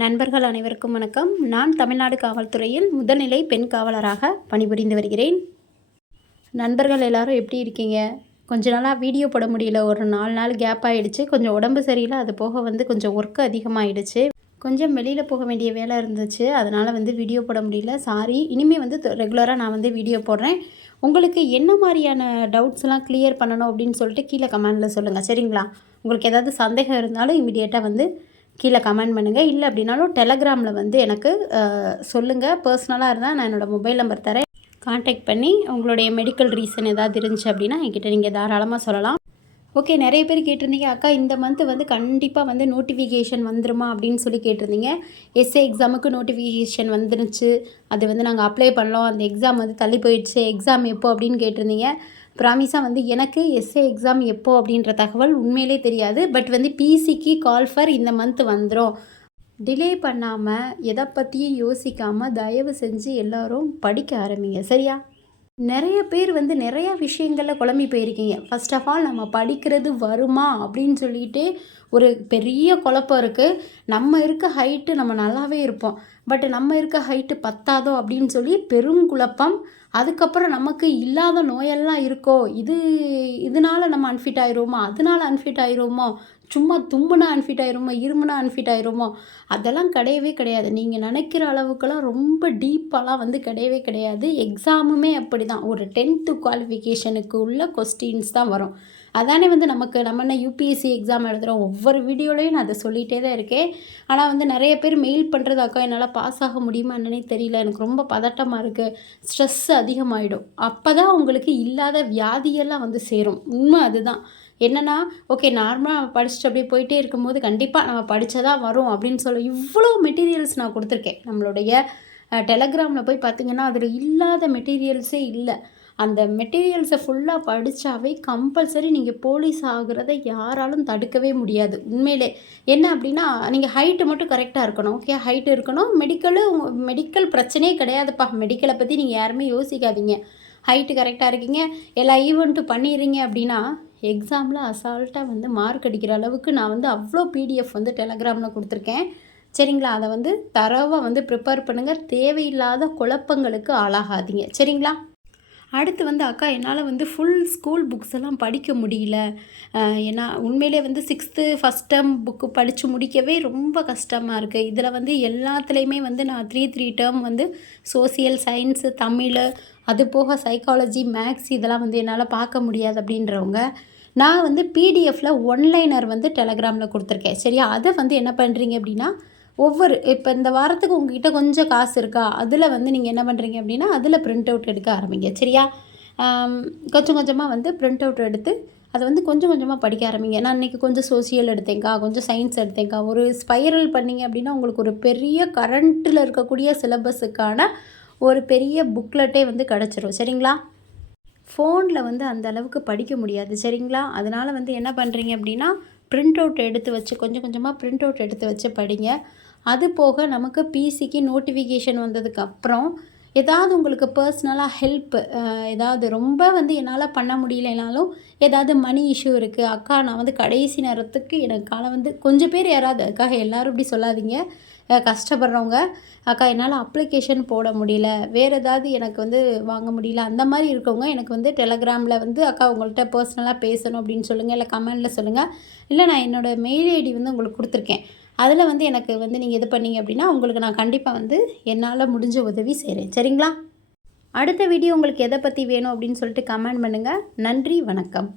நண்பர்கள் அனைவருக்கும் வணக்கம். நான் தமிழ்நாடு காவல்துறையில் முதல்நிலை பெண் காவலராக பணிபுரிந்து வருகிறேன். நண்பர்கள் எல்லாரும் எப்படி இருக்கீங்க? கொஞ்ச நாளாக வீடியோ போட முடியல. ஒரு நாலு நாள் கேப் ஆகிடுச்சு கொஞ்சம் உடம்பு சரியில்லை. அது போக வந்து கொஞ்சம் ஒர்க்கு அதிகமாகிடுச்சு கொஞ்சம் வெளியில் போக வேண்டிய வேலை இருந்துச்சு. அதனால் வந்து வீடியோ போட முடியல. சாரி இனிமேல் வந்து ரெகுலராக நான் வந்து வீடியோ போடுறேன். உங்களுக்கு என்ன மாதிரியான டவுட்ஸ்லாம் கிளியர் பண்ணணும் அப்படின்னு சொல்லிட்டு கீழே கமெண்டில் சொல்லுங்கள் சரிங்களா? உங்களுக்கு ஏதாவது சந்தேகம் இருந்தாலும் இமீடியட்டாக வந்து கீழே கமெண்ட் பண்ணுங்கள் இல்லை அப்படின்னாலும் டெலகிராமில் வந்து எனக்கு சொல்லுங்கள் பர்சனலாக இருந்தால் நான் என்னோடய மொபைல் நம்பர் தரேன். காண்டாக்ட் பண்ணி உங்களுடைய மெடிக்கல் ரீசன் ஏதாவது இருந்துச்சு அப்படின்னா என்கிட்ட நீங்கள் தாராளமாக சொல்லலாம். ஓகே நிறைய பேர் கேட்டிருந்தீங்க அக்கா இந்த மந்த்து வந்து கண்டிப்பாக வந்து நோட்டிஃபிகேஷன் வந்துருமா? அப்படின்னு சொல்லி கேட்டிருந்தீங்க. எஸ்ஏ எக்ஸாமுக்கு நோட்டிஃபிகேஷன் வந்துருச்சு. அது வந்து நாங்கள் அப்ளை பண்ணோம். அந்த எக்ஸாம் வந்து தள்ளி போயிடுச்சு. எக்ஸாம் எப்போ அப்படின்னு கேட்டிருந்தீங்க. ப்ராமிஸாக வந்து எனக்கு எஸ்ஏ எக்ஸாம் எப்போ? அப்படின்ற தகவல் உண்மையிலே தெரியாது. பட் வந்து பிசிக்கு கால் ஃபர் இந்த மந்த் வந்துடும் டிலே பண்ணாமல் எதை பற்றியும் யோசிக்காமல் தயவு செஞ்சு எல்லோரும் படிக்க ஆரம்பிங்க. சரியா? நிறைய பேர் வந்து நிறையா விஷயங்களில் குழம்பி போயிருக்கீங்க. ஃபஸ்ட் ஆஃப் ஆல் நம்ம படிக்கிறது வருமா? அப்படின்னு சொல்லிட்டு ஒரு பெரிய குழப்பம் இருக்குது நம்ம இருக்க ஹைட்டு நம்ம நல்லாவே இருப்போம். பட் நம்ம இருக்க ஹைட்டு பத்தாதோ அப்படின்னு சொல்லி பெரும் குழப்பம். அதுக்கப்புறம் நமக்கு இல்லாத நோயெல்லாம் இருக்கோ? இது இதனால நம்ம அன்ஃபிட் ஆயிடுவோமா அதனால அன்ஃபிட் ஆயிடுவோமோ சும்மா தும்புனா அன்ஃபிட் ஆயிருமோ இருமுனா அன்ஃபிட் ஆயிருமோ? அதெல்லாம் கிடையவே கிடையாது. நீங்கள் நினைக்கிற அளவுக்குலாம் ரொம்ப டீப்பாலாம் வந்து கிடையவே கிடையாது. எக்ஸாமுமே அப்படி தான் ஒரு டென்த்து குவாலிஃபிகேஷனுக்கு உள்ள கொஸ்டின்ஸ் தான் வரும். அதானே வந்து நமக்கு நம்ம என்ன யூபிஎஸ்சி எக்ஸாம் எழுதுகிறோம் ஒவ்வொரு வீடியோலையும் நான் அதை சொல்லிகிட்டே தான் இருக்கேன். ஆனால் வந்து நிறைய பேர் மெயில் பண்ணுறது அக்கா என்னால் பாஸ் ஆக முடியுமா என்னன்னே தெரியல. எனக்கு ரொம்ப பதட்டமாக இருக்குது ஸ்ட்ரெஸ் அதிகமாகிடும் அப்போ தான் உங்களுக்கு இல்லாத வியாதியெல்லாம் வந்து சேரும். உண்மை அதுதான். என்னென்னா ஓகே நார்மலாக படிச்சுட்டு அப்படியே போயிட்டே இருக்கும்போது கண்டிப்பாக நம்ம படித்ததாக வரும் அப்படின்னு சொல்லி இவ்வளோ மெட்டீரியல்ஸ் நான் கொடுத்துருக்கேன். நம்மளுடைய டெலகிராமில் போய் பார்த்திங்கன்னா அதில் இல்லாத மெட்டீரியல்ஸே இல்லை. அந்த மெட்டீரியல்ஸை ஃபுல்லாக படித்தாவே கம்பல்சரி நீங்கள் போலீஸ் ஆகிறத யாராலும் தடுக்கவே முடியாது. உண்மையிலே என்ன அப்படின்னா நீங்கள் ஹைட்டு மட்டும் கரெக்டாக இருக்கணும் ஓகே ஹைட்டு இருக்கணும் மெடிக்கலு மெடிக்கல் பிரச்சனையே கிடையாதுப்பா. மெடிக்கலை பற்றி நீங்கள் யாருமே யோசிக்காதீங்க. ஹைட்டு கரெக்டாக இருக்கீங்க. எல்லா ஈவெண்ட்டும் பண்ணிடுறீங்க அப்படின்னா எக்ஸாமில் அசால்ட்டாக வந்து மார்க் அடிக்கிற அளவுக்கு நான் வந்து அவ்வளோ பிடிஎஃப் வந்து டெலகிராமில் கொடுத்துருக்கேன். சரிங்களா? அதை வந்து தரவாக வந்து ப்ரிப்பேர் பண்ணுங்கள் தேவையில்லாத குழப்பங்களுக்கு ஆளாகாதீங்க. சரிங்களா? அடுத்து வந்து அக்கா என்னால் வந்து ஃபுல் ஸ்கூல் புக்ஸ் எல்லாம் படிக்க முடியல. ஏன்னா உண்மையிலே வந்து சிக்ஸ்த்து ஃபஸ்ட் டேர்ம் புக்கு படித்து முடிக்கவே ரொம்ப கஷ்டமாக இருக்குது இதில் வந்து எல்லாத்துலேயுமே வந்து நான் த்ரீ த்ரீ டேர்ம் வந்து சோசியல் சயின்ஸு தமிழ் அது போக சைக்காலஜி மேக்ஸ் இதெல்லாம் வந்து என்னால் பார்க்க முடியாது அப்படின்றவங்க நான் வந்து பிடிஎஃப்பில் ஒன்லைனர் வந்து டெலகிராமில் கொடுத்துருக்கேன். சரியா? அதை வந்து என்ன பண்ணுறீங்க அப்படின்னா ஒவ்வொரு இப்போ இந்த வாரத்துக்கு உங்ககிட்ட கொஞ்சம் காசு இருக்கா? அதில் வந்து நீங்கள் என்ன பண்ணுறீங்க அப்படின்னா அதில் ப்ரிண்ட் அவுட் எடுக்க ஆரம்பிங்க. சரியா? கொஞ்சம் கொஞ்சமாக வந்து ப்ரிண்ட் அவுட் எடுத்து அதை வந்து கொஞ்சம் கொஞ்சமாக படிக்க ஆரம்பிங்க. நான் இன்றைக்கி கொஞ்சம் சோசியல் எடுத்தேங்க்கா கொஞ்சம் சயின்ஸ் எடுத்தேங்க்கா ஒரு ஸ்பைரல் பண்ணிங்க அப்படின்னா உங்களுக்கு ஒரு பெரிய கரண்ட்டில் இருக்கக்கூடிய சிலபஸுக்கான ஒரு பெரிய புக்லெட்டே வந்து கிடச்சிரும். சரிங்களா? ஃபோனில் வந்து அந்த அளவுக்கு படிக்க முடியாது. சரிங்களா? அதனால் வந்து என்ன பண்ணுறீங்க அப்படின்னா ப்ரிண்ட் அவுட் எடுத்து வச்சு கொஞ்சம் கொஞ்சமாக ப்ரிண்ட் அவுட் எடுத்து வச்சு படிங்க. அது போக நமக்கு பிசிக்கு நோட்டிஃபிகேஷன் வந்ததுக்கப்புறம் ஏதாவது உங்களுக்கு பர்சனலாக ஹெல்ப் ஏதாவது ரொம்ப வந்து என்னால் பண்ண முடியலனாலும் ஏதாவது மணி இஷ்யூ இருக்குது அக்கா நான் வந்து கடைசி நேரத்துக்கு எனக்கு காலம் வந்து கொஞ்சம் பேர் யாராவது அதுக்காக எல்லோரும் இப்படி சொல்லாதீங்க. கஷ்டப்படுறவங்க அக்கா என்னால் அப்ளிகேஷன் போட முடியல வேறு ஏதாவது எனக்கு வந்து வாங்க முடியல அந்த மாதிரி இருக்கவங்க எனக்கு வந்து டெலகிராமில் வந்து அக்கா உங்கள்கிட்ட பர்சனலாக பேசணும் அப்படின்னு சொல்லுங்கள் இல்லை கமெண்டில் சொல்லுங்கள் இல்லை நான் என்னோடய மெயில் ஐடி வந்து உங்களுக்கு கொடுத்துருக்கேன். அதில் வந்து எனக்கு வந்து நீங்கள் இது பண்ணீங்க அப்படின்னா உங்களுக்கு நான் கண்டிப்பாக வந்து என்னால் முடிஞ்ச உதவி செய்கிறேன் சரிங்களா? அடுத்த வீடியோ உங்களுக்கு எதை பற்றி வேணும் அப்படின்னு சொல்லிட்டு கமெண்ட் பண்ணுங்கள் நன்றி வணக்கம்.